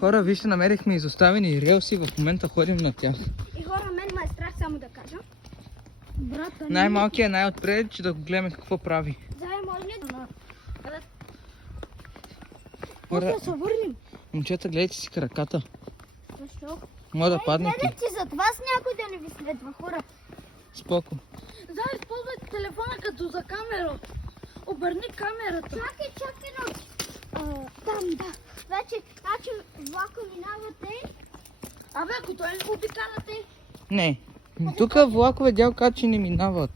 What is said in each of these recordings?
Хора, вижте, намерихме изоставени релси, в момента ходим на тях. И хора, мен ме е страх само да кажа. Брата, Най-малкият е най-отпред, че да го гледаме какво прави. Заедно може ли да... Хора, Да се върнем. момчета, гледайте си краката. Защо? Може да паднете. Гледайте зад вас някой да не ви следва, хора. Споко. Зай, използвайте телефона като за камера. Обърни камерата. Чакай, Роки. Там, да. Вече, значи влака минавате. Абе, ако той не го обикалате. Не. Тук влакове дялка, че не минават.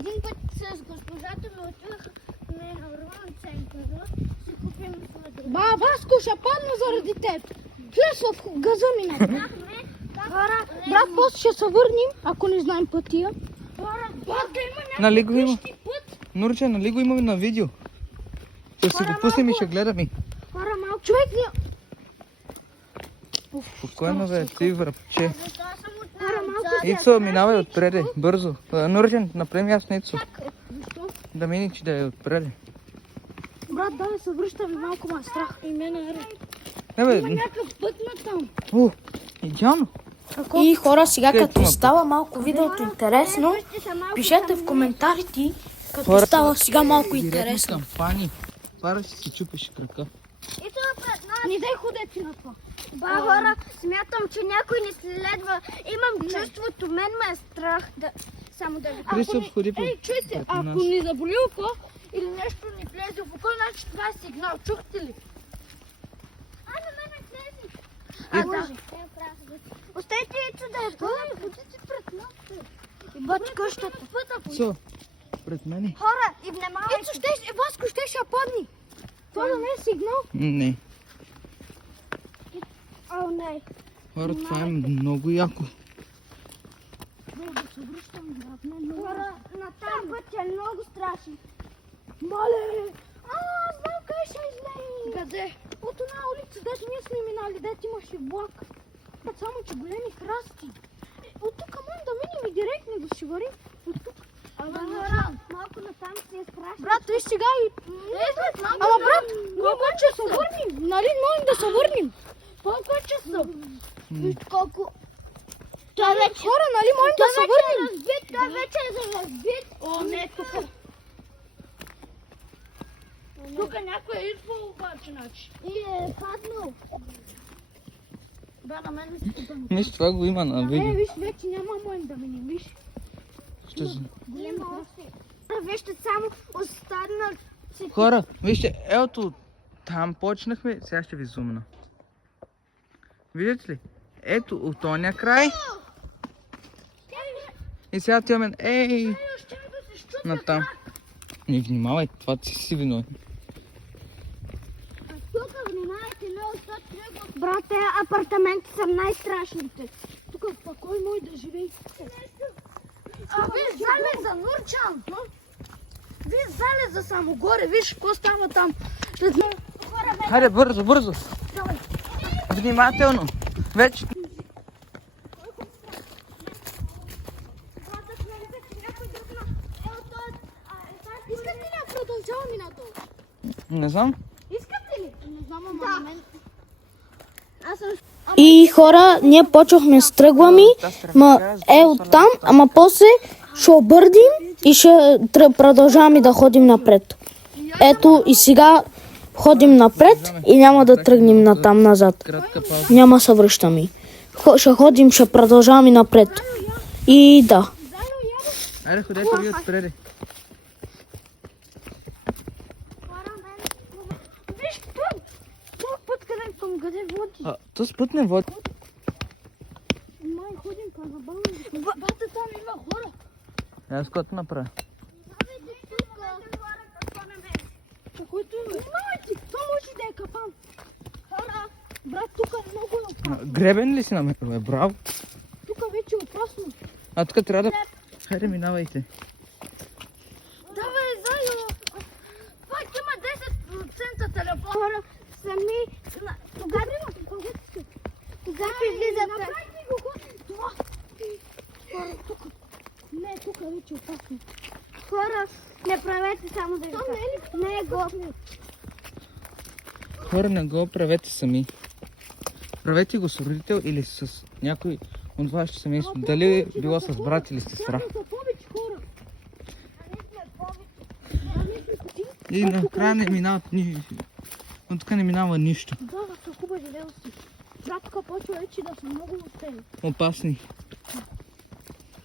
Един път с госпожата ми отивахме на Урбан центъра. Си купим сладко. Баско, ще падна заради теб. Влез в газа мина. Хора, Брат, после ще се върнем, ако не знаем пътя. хора, Батка има Нали го има? някакъв път. Нурче, нали го имаме на видео? Ще си го пуснем и ще гледаме. хора, малко. Човек не... Спокойно бе, ти връбче. Защо съм от Хора, малко Ицо, минавай отпреде, бързо. Нурче, направи аз на Ицо. Защо? Да мини, че да е отпреде. Брат, да се връщаме малко, ма е страх. И мене е. Не Има бе, някакъв път на там. идеално. И хора, сега Където като има става малко видеото интересно, пишете в коментарите, като Хора, става сега малко Директно интересно. към Фани. Пара ще си чупиш крака. И това пред нас. Не дай ходете на това. Хора, смятам, че някой ни следва. Имам чувството, мен ме е страх да... Само да ви... Христо, входи по... Ей, чуйте, пред ако нас. ни заболи око или нещо ни влезе в око, значи това е сигнал. Чухте ли? На мен влезе. И- Оставете Ицо да е горе. Ходите пред нас. И бати къщата. Ицо, пред мене. Хора, и внимавайте. Васко ще падни. Това да не е сигнал. Не. О, не. Хора, това е много яко. Хора, на тази път е много страшен. Мале! Знам къде ще излезе. Къде? От една улица, дето ние сме минали, дето имаше влак. Само, че големи храсти. От тук може да минем и директно да си варим. От тук. Хора, малко натам си е страшно. Брат, той сега и... Ама брат, ние може да се върнем. Нали можем да се върнем? Колко е часа? Колко... Той вече... Хора, нали можем да се върнем? разбит, той вече е разбит. О, не, тук. Тук някой е идвал обаче, значи. И е паднал. Да, на мен ми се купа. Нищо, това го има на Не, видео. виж, вече няма можем да минем, виж. Ще... Има още. Вижте, само останал... Хора, вижте, ето там почнахме, сега ще ви зумна. Виждате ли? Ето от оня край. И сега отиваме, ей, натам. Не внимавай, това си виновен. Тук внимавайте, много тръгва. Брат, тези апартаменти са най-страшните. Тук пък кой може да живее? Виж залеза, Нурчан! Виж залеза само горе, виж какво става там. След... Хайде, бързо, бързо. Внимателно. Вече. Искате ли да продължаваме надолу? Не знам. Искате ли? Не знам, ама на мен. Аз съм... И хора, ние почвахме с тръгваме, ма е оттам, ама после ще обърдим и ще продължаваме да ходим напред. Ето и сега ходим напред и няма да тръгнем натам назад. Кратка пауза. Няма се връщаме. Ще ходим, ще продължаваме напред. И да. Айде, ходете ви отпреде. Виж път! Това път къде води? То спът не води. Май ходим към набавно. Бата там има хора. Аз какво направя? Който е? Внимавайте! Това може да е капан. Хора! Брат, тук е много опасно. Гребен ли си намерил? Браво. Тук вече е опасно. А тук трябва да... Хайде, минавайте. Давай, Зайо! Пак има 10% телефон. Хора, сами... Кога ще влизате? Направи го това. Хора, тук. Не, тук е вече опасно. Хора, не правете само да ви То не е ли? Не е го. Хора, не го правете сами. Правете го с родител или с някой от вашето семейство. Дали било с брат или с сестра. Са повече хора. И накрая не минават но тук не минава нищо. Да, са хубави релси. Брат, тук почва вече да са много остели. Опасни.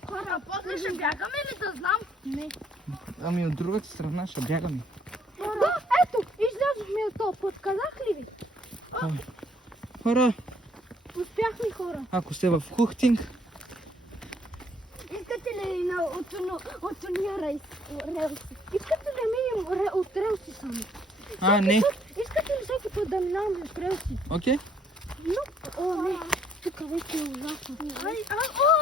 Хора, после ще бягаме ли да знам? Не. Ами от другата страна ще бягаме. Да, ето, излязохме от този път. Казах ли ви? Хора, Успяхме, хора. ако сте в Хухтинг, Искате ли от уния релси? Искате ли минем от релси само? не. Искате ли всеки път да минаваме от релси? Окей? О, не. Тук вече е ужасно.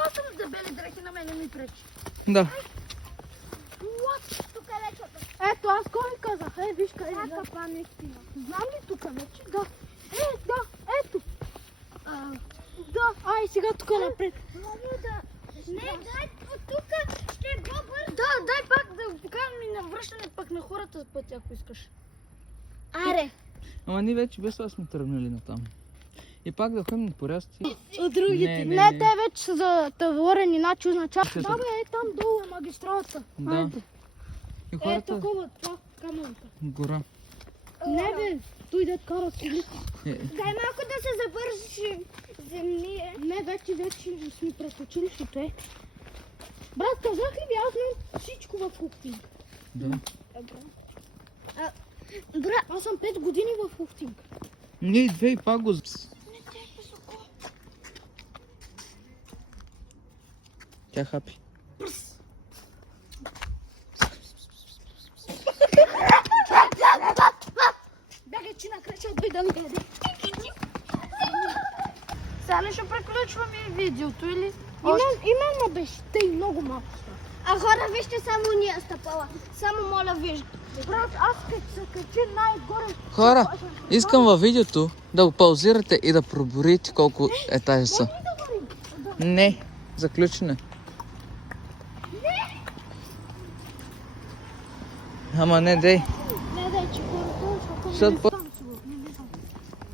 Аз съм с дебели дрехи, на мен не ми пречи. Да. Тук е лечото. Ето, аз кой ми казах? Виж къде е. Това наистина. Знам ли тук вече? Да. Да, ето. Да, сега тук напред. Не, дай от тук ще е по-бързо. Да, дай пак да покажем и на връщане пак на хората с пътя, ако искаш. Аре. Ама ние вече без това сме тръгнали натам. И пак да ходим на порязци. От другите. Не. Не, те вече са затъворени, значи означава. Да, бе, там долу е магистралата. Да. Айде. И Е, хората такова, това, камънка. гора. Не, бе, той да кара с коли. Дай малко да се забързиш землие. Не, вече сме пред училището, е. Брат, казах ли ви, аз знам всичко в Хуфтинг. Да. Брат, аз съм 5 години в Хуфтинг. Ние две и пак го... Тя хапи. Бягай, че накрая ще отбой да ми даде. Сега ли ще приключваме видеото или? И мен ме беше тъй много малко. А хора, вижте само ние стъпала. Само моля, вижте. Брат, аз като се качи най-горе... Хора, искам във видеото да го паузирате и да проборите колко етажа са. Не, заключене. Ама не, дей. Не, дай, че хората, защото След не път- стана сигурно. Не знам.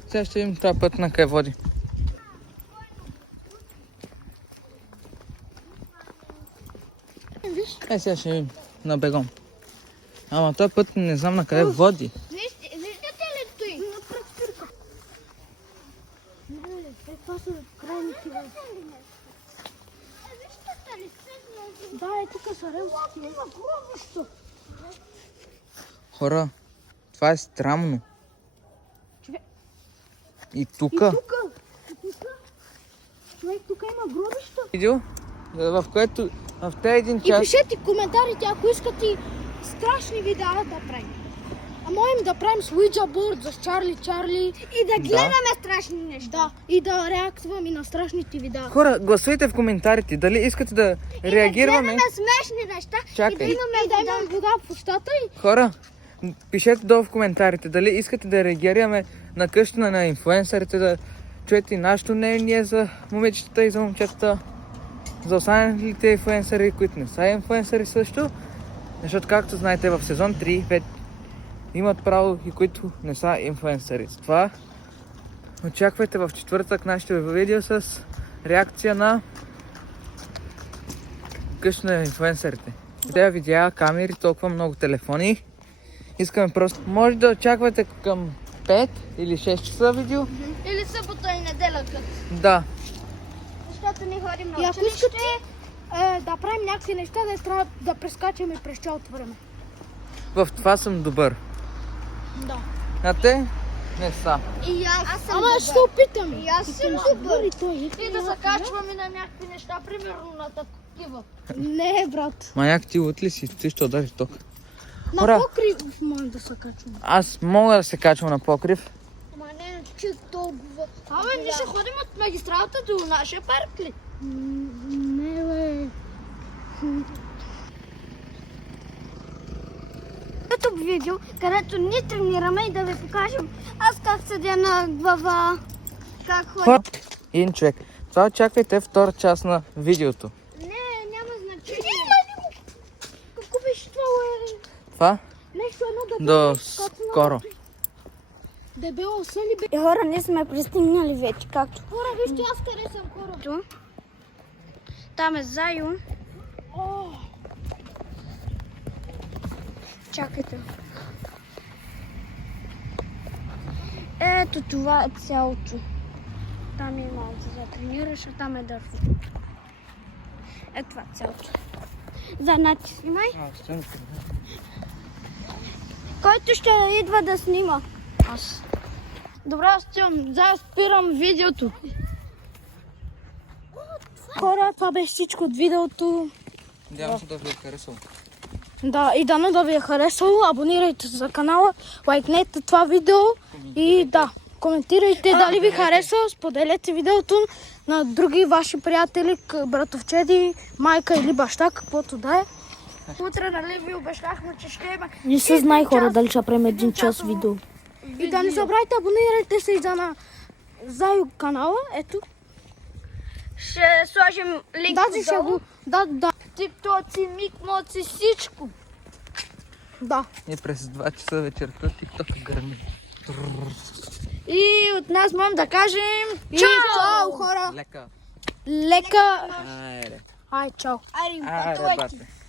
Сега ще видим този път на къде води. Виж, Сега ще видим на бегом. Ама този път не знам на къде води. Виждате ли той? напред спирка. Не, това са крайните във. Виждате ли? Да, тук са релсите. Има гробище. Хора, това е странно. Човек. И И тука. тук. Човек, тук има гробище. Видео, в което в тези един И час... пишете в коментарите, ако искате страшни видеа да правим. А можем да правим с Ouija board с Чарли. И да гледаме страшни неща. Да, и да реактуваме на страшните видеа. Хора, гласувайте в коментарите. Дали искате да реагираме? Гледаме смешни неща. Чакай. И да имаме И да имам вода в устата и... Хора, пишете долу в коментарите. Дали искате да реагираме на къщата на инфлуенсърите, да чуете нашето мнение за момичетата и за момчетата, за останалите инфлуенсъри, които не са инфлуенсъри също. Защото, както знаете, в сезон 3 вече имат право и които не са инфлуенсъри. Затова очаквайте в четвъртък нашето видео с реакция на къща на инфлуенсърите. Видео, видеа, камери, толкова много телефони. Искаме просто... Може да очаквате към 5 или 6 часа видео. Или събота и неделята. Да. Защото ни ходим И на ако училище. искате да правим някакви неща, да трябва да прескачаме през цялото време. В това съм добър. Да. А те? Не са. И аз съм Ама добър. ще се опитаме. И аз съм добър. И да се се качваме на някакви неща, примерно на такива. Не, брат. Маняк, ти от ли си? Ти ще удариш ток. На Хора. покрив може да се качваме. Аз мога да се качвам на покрив. Ама не, че толкова. Абе, ние ще ходим от магистралата до нашия парк ли? Не, бе. YouTube видео, където ние тренираме и да ви покажем аз как седя на глава, как ходя. Хора, един човек. Това очаквайте втора част на видеото. Не, няма значение. Какво беше това, бе? Това Нещо едно да до правиш, като на- скоро. Дебело са ли бе? Хора, ние сме пристигнали вече, както. Хора, вижте, аз къде съм хора. Там е Заю. О, Чакайте. Ето това е цялото. Там е малко за тренираш, а там е дърво. Ето това е цялото. Занати снимай. Който ще идва да снима? Аз. Добре, аз спирам видеото. хора, това беше всичко от видеото. Надявам се да ви е харесало. Да, и дано да ви е харесало. Абонирайте се за канала, лайкнете това видео и да, коментирайте дали ви хареса, споделете видеото на други ваши приятели, братовчеди, майка или баща, каквото да е. Утре, нали, ви обещахме, че ще има. Не се знае хора дали ще правим 1 час видео. И да не забравяйте, абонирайте се и за на Заю канала, ето. Ще сложим линк Даже ще го... Да, Тиктоци, микмоци, всичко. да. И през 2 часа вечерта TikTok гръмни. И от нас можем да кажем И чао, хора! Лека. Лека! Айде. Ай, чао! Айде, Айде, пътувайте. бате.